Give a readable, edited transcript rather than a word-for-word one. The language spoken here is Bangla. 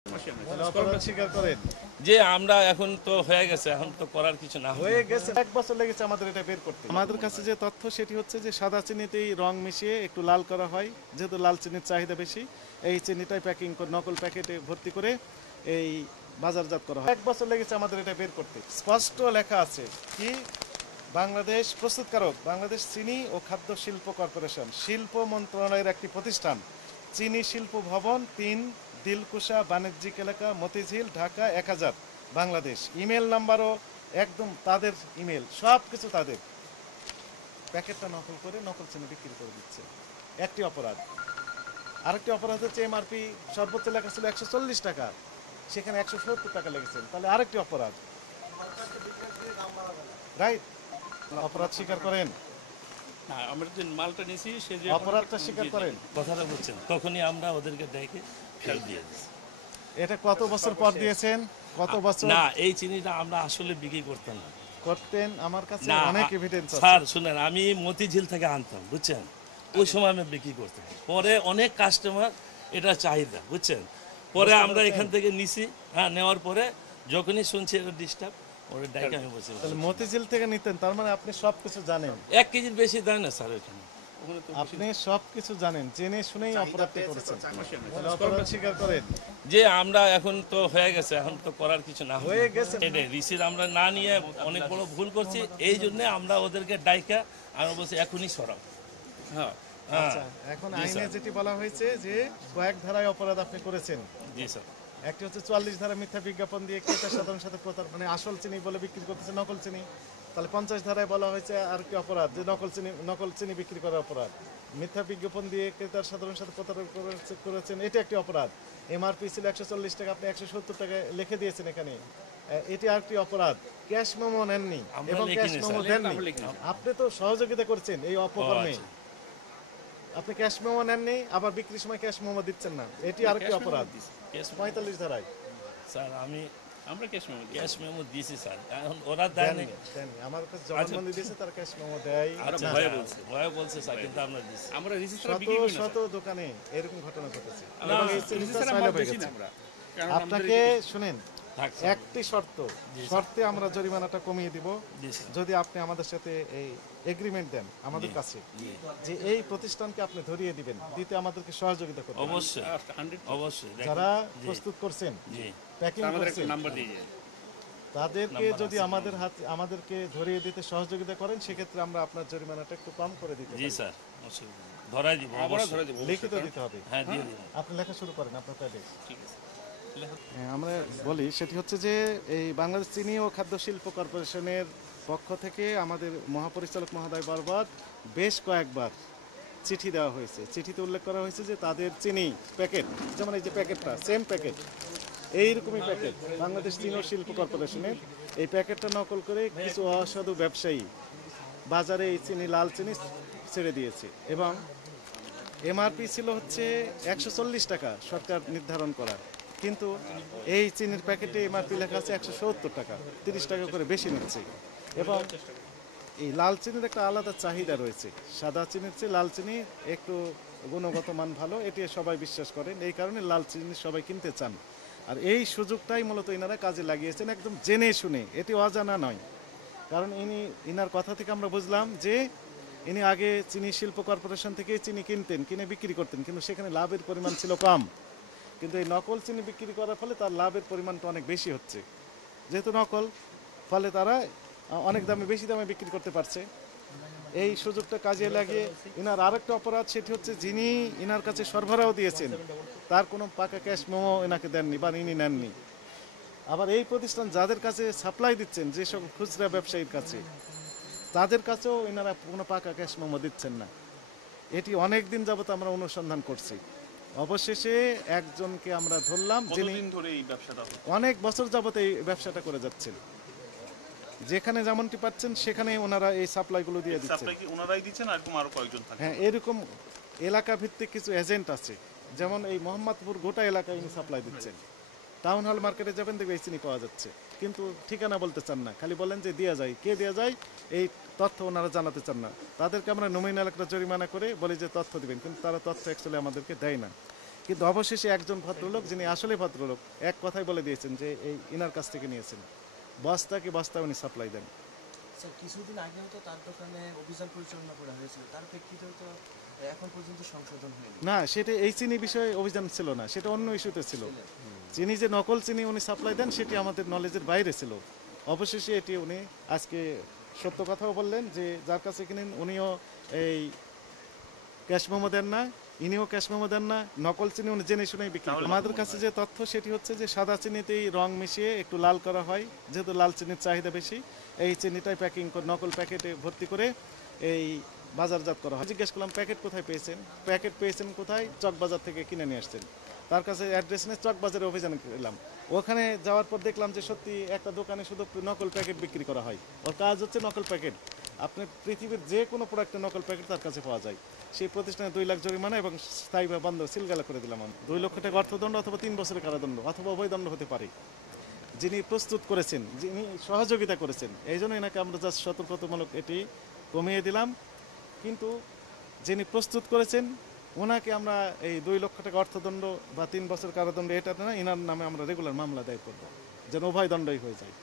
স্বীকার করেন যে আমরা এখন তো হয়ে গেছে, এখন তো করার কিছু না হয়ে গেছে। 1 বছর লেগেছে আমাদের এটা বের করতে। আমাদের কাছে যে তথ্য সেটি হচ্ছে যে সাদা চিনিতেই রং মিশিয়ে একটু লাল করা হয়, যেহেতু লাল চিনির চাহিদা বেশি। এই চিনিটাই প্যাকিং করে নকল প্যাকেটে ভর্তি করে এই বাজারজাত করা হয়। 1 বছর লেগেছে আমাদের এটা বের করতে। স্পষ্ট লেখা আছে কি, বাংলাদেশ প্রস্তুতকারক বাংলাদেশ চিনি ও খাদ্য শিল্প কর্পোরেশন, শিল্প মন্ত্রণালয়ের একটি প্রতিষ্ঠান, চিনি শিল্প ভবন 3, দিলকুশা বাণিজ্যিক এলাকা, মতিঝিল, ঢাকা 1000, বাংলাদেশ। ইমেল নাম্বারও একদম তাদের ইমেল, সব কিছু তাদের। প্যাকেটটা নকল করে নকল চিনি বিক্রি করে দিচ্ছে, একটি অপরাধ। আরেকটি অপরাধ হচ্ছে এমআরপি সর্বোচ্চ লেখা ছিল 140 টাকা, সেখানে 170 টাকা লেগেছেন, তাহলে আরেকটি অপরাধ। রাইট, অপরাধ স্বীকার করেন, না। আমরা যে মালটা নিয়েছি সে যে অপরাধটা স্বীকার করেন। কথাটা বলছেন, তখনই আমরা ওদেরকে ডেকে ফেরত দিয়ে দিচ্ছি। এটা কত বছর পর দিয়েছেন? কত বছর? না, এই চিনিটা আমরা আসলে বিক্রি করতাম না। করতেন, আমার কাছে না অনেক এভিডেন্স আছে। স্যার শুনেন, আমি মতিঝিল থেকে আনতাম, বুঝছেন, ওই সময় আমি বিক্রি করতাম। পরে অনেক কাস্টমার এটা চাহিদা, বুঝছেন, পরে আমরা এখান থেকে নিছি। হ্যাঁ, নেওয়ার পরে যখনই শুনছি এটা ডিস্টার্ব, ওটা ডাইকে আমি বসে তাহলে মতিঝিল থেকে নিতেন, তার মানে আপনি সবকিছু জানেন। 1 কেজির বেশি দেয় না স্যার এখানে। আপনি সবকিছু জানেন, জেনে শুনেই অপরাধটা করেছেন। তাহলে অপরাধ স্বীকার করেন। যে আমরা এখন তো হয়ে গেছে, এখন তো করার কিছু না হয়ে গেছে। রিসিট আমরা না নিয়ে অনেক বড় ভুল করছি, এই জন্য আমরা ওদেরকে ডাইকা আমরা বলছি এখনই সরাও। হ্যাঁ, আচ্ছা, এখন আইনে যেটি বলা হয়েছে যে কয়েক ধারায় অপরাধ আপনি করেছেন। জি স্যার। একটি হচ্ছে 44 ধারা মিথ্যা বিজ্ঞাপন দিয়ে ক্রেতা সাধারণ সাথে মানে আসল চিনি বলে বিক্রি করতেছে নকল চিনি। তাহলে 50 ধারায় বলা হয়েছে আর কি অপরাধ, যে নকল চিনি বিক্রি করার অপরাধ। মিথ্যা বিজ্ঞাপন দিয়ে ক্রেতার সাধারণ সাথে প্রতারণা করেছেন, এটা একটি অপরাধ। এমআরপি ছিল 140 টাকা, আপনি 170 টাকা লিখে দিয়েছেন এখানে, এটি আরেকটি অপরাধ। ক্যাশ মেমো নেননি এবং ক্যাশ মেমো দেননি, আপনি তো সহযোগিতা করছেন এই অপকর্মে। আপনি ক্যাশ মেমো নেননি, আবার বিক্রির সময় ক্যাশ মেমো দিচ্ছেন না, এটি আরেকটি অপরাধ। 45 ধারায় স্যার আমরা ক্যাশ মেমো দিয়েছি স্যার, এখন ওরা দেয়নি। আমার কাছে জবানবন্দি দিয়েছে, তার ক্যাশ মেমো দেয়। আচ্ছা, ভয়ে বলছে স্যার, কিন্তু আমরা দিয়েছি। আমরা শত দোকানে এরকম ঘটনা ঘটেছে এবং এই চিনিটা সাইলেন্ট হয়ে গেছে। আপনাকে শুনেন, একটি শর্তে আমরা জরিমানাটা কমিয়ে দিব, যদি আপনি আমাদের সাথে এই এগ্রিমেন্ট দেন আমাদের কাছে, যে এই প্রতিষ্ঠানকে আপনি ধরিয়ে দিবেন, দিতে আমাদেরকে সহযোগিতা করবেন। অবশ্যই, অবশ্যই। যারা প্রস্তুত করছেন, প্যাকিং করছেন, তাদেরকে যদি আমাদেরকে ধরিয়ে দিতে সহযোগিতা করেন, সেক্ষেত্রে আমরা আপনার জরিমানাটা একটু কম করে দিতে পারি। জি স্যার, ধরাই দিব, লিখিত দিতে হবে। হ্যাঁ, দিয়ে দিব। আপনি লেখা শুরু করেন আপনার প্যাডে। ঠিক আছে, আমরা বলি সেটি হচ্ছে যে এই বাংলাদেশ চিনি ও খাদ্য শিল্প কর্পোরেশনের পক্ষ থেকে আমাদের মহাপরিচালক মহোদয় বরাবর বেশ কয়েকবার চিঠি দেওয়া হয়েছে। চিঠিতে উল্লেখ করা হয়েছে যে তাদের চিনি প্যাকেট, যেমন এই যে প্যাকেটটা সেম প্যাকেট, এইরকমই প্যাকেট বাংলাদেশ চিনি ও শিল্প কর্পোরেশনের, এই প্যাকেটটা নকল করে কিছু অসাধু ব্যবসায়ী বাজারে এই চিনি, লাল চিনি ছেড়ে দিয়েছে এবং এমআরপি ছিল হচ্ছে 140 টাকা সরকার নির্ধারণ করা, কিন্তু এই চিনির প্যাকেটে এমআরপি লেখা আছে 170 টাকা, 30 টাকা করে বেশি নিচ্ছে। এবং এই লাল চিনির একটা আলাদা চাহিদা রয়েছে, সাদা চিনির চেয়ে লাল চিনি একটু গুণগত মান ভালো, এটি সবাই বিশ্বাস করেন, এই কারণে লাল চিনি সবাই কিনতে চান। আর এই সুযোগটাই মূলত ইনারা কাজে লাগিয়েছেন, একদম জেনে শুনে, এটি অজানা নয়। কারণ ইনার কথা থেকে আমরা বুঝলাম যে ইনি আগে চিনি শিল্প কর্পোরেশন থেকে চিনি কিনতেন, কিনে বিক্রি করতেন, কিন্তু সেখানে লাভের পরিমাণ ছিল কম। কিন্তু এই নকল চিনি বিক্রি করার ফলে তার লাভের পরিমাণটা অনেক বেশি হচ্ছে, যেহেতু নকল, ফলে তারা অনেক দামে, বেশি দামে বিক্রি করতে পারছে। এই সুযোগটা কাজে লাগিয়ে ইনার আরেকটা অপরাধ, সেটি হচ্ছে যিনি ইনার কাছে সরবরাহ দিয়েছেন তার কোনো পাকা ক্যাশ মেমো এনাকে দেননি বা ইনি নেননি। আবার এই প্রতিষ্ঠান যাদের কাছে সাপ্লাই দিচ্ছেন, যেসব খুচরা ব্যবসায়ীর কাছে, তাদের কাছেও এনারা কোনো পাকা ক্যাশ মেমো দিচ্ছেন না। এটি অনেক দিন যাবত আমরা অনুসন্ধান করছি, অবশেষে একজনকে আমরা ধরলাম, যিনি অনেক বছর যাবত এই ব্যবসাটা করে যাচ্ছেন। যেখানে যেমনটি পাচ্ছেন সেখানে ওনারা এই সাপ্লাইগুলো দিয়ে দিচ্ছেন। হ্যাঁ, এরকম এলাকা ভিত্তিক কিছু এজেন্ট আছে, যেমন এই মোহাম্মদপুর গোটা এলাকায় ইনি সাপ্লাই দিচ্ছেন। টাউন হল মার্কেটে যাবেন, দেখবে এই চিনি পাওয়া যাচ্ছে, কিন্তু ঠিকানা বলতে চান না, খালি বলেন যে দেওয়া যায়, কে দেওয়া যায় এই তথ্য ওনারা জানাতে চান না। তাদেরকে আমরা নমিনাল একটা জরিমানা করে বলি যে তথ্য দিবেন, কিন্তু তারা তথ্য অ্যাকচুয়ালি আমাদেরকে দেয় না। কিন্তু অবশেষে একজন ভদ্রলোক, যিনি আসলে ভদ্রলোক, এক কথাই বলে দিয়েছেন যে এই ইনার কাছ থেকে নিয়েছেন, বস্তাকে বস্তা উনি সাপ্লাই দেন। স্যার কিছুদিন আগেও তো তার দোকানে অভিযান পরিচালনা করা হয়েছিল, তার প্রেক্ষিতেও তো এখন পর্যন্ত সংশোধন হয়নি। না, সেটা এই চিনি বিষয়ে অভিযান ছিল না, সেটা অন্য ইস্যুতে ছিল। চিনি যে নকল চিনি উনি সাপ্লাই দেন সেটি আমাদের নলেজের বাইরে ছিল। অবশেষে এটি উনি আজকে সত্য কথাও বললেন যে যার কাছে কিনেন উনিও এই ক্যাশ মেমো দেন না, ইনিও ক্যাশ মেমো দেন না, নকল চিনি উনি জেনে শুনেই বিক্রি করেন। আমাদের কাছে যে তথ্য সেটি হচ্ছে যে সাদা চিনিতেই রং মিশিয়ে একটু লাল করা হয়, যেহেতু লাল চিনির চাহিদা বেশি, এই চিনিটাই প্যাকিং করে নকল প্যাকেটে ভর্তি করে এই বাজারজাত করা হয়। জিজ্ঞেস করলাম প্যাকেট কোথায় পেয়েছেন, প্যাকেট পেয়েছেন কোথায়, চকবাজার থেকে কিনে নিয়ে আসছেন। তার কাছে অ্যাড্রেস নিয়ে চকবাজারে অভিযান করলাম। ওখানে যাওয়ার পর দেখলাম যে সত্যি একটা দোকানে শুধু নকল প্যাকেট বিক্রি করা হয়। ওর কাজ হচ্ছে নকল প্যাকেট। আপনি পৃথিবীর যে কোনো প্রোডাক্টের নকল প্যাকেট তার কাছে পাওয়া যায়। সেই প্রতিষ্ঠানে 2 লাখ জরিমানা এবং স্থায়ীভাবে বন্ধ সিলগালা করে দিলাম আমি। 2 লক্ষ টাকা অর্থদণ্ড অথবা 3 বছরের কারাদণ্ড অথবা অভয়দণ্ড হতে পারে। যিনি প্রস্তুত করেছেন, যিনি সহযোগিতা করেছেন, এই জন্য এনাকে আমরা জাস্ট সতর্কতামূলক এটি কমিয়ে দিলাম। কিন্তু যিনি প্রস্তুত করেছেন ওনাকে আমরা এই 2 লক্ষ টাকা অর্থদণ্ড বা 3 বছর কারাদণ্ড এটা না, এনার নামে আমরা রেগুলার মামলা দায়ের করবো, যেন উভয় দণ্ডই হয়ে যায়।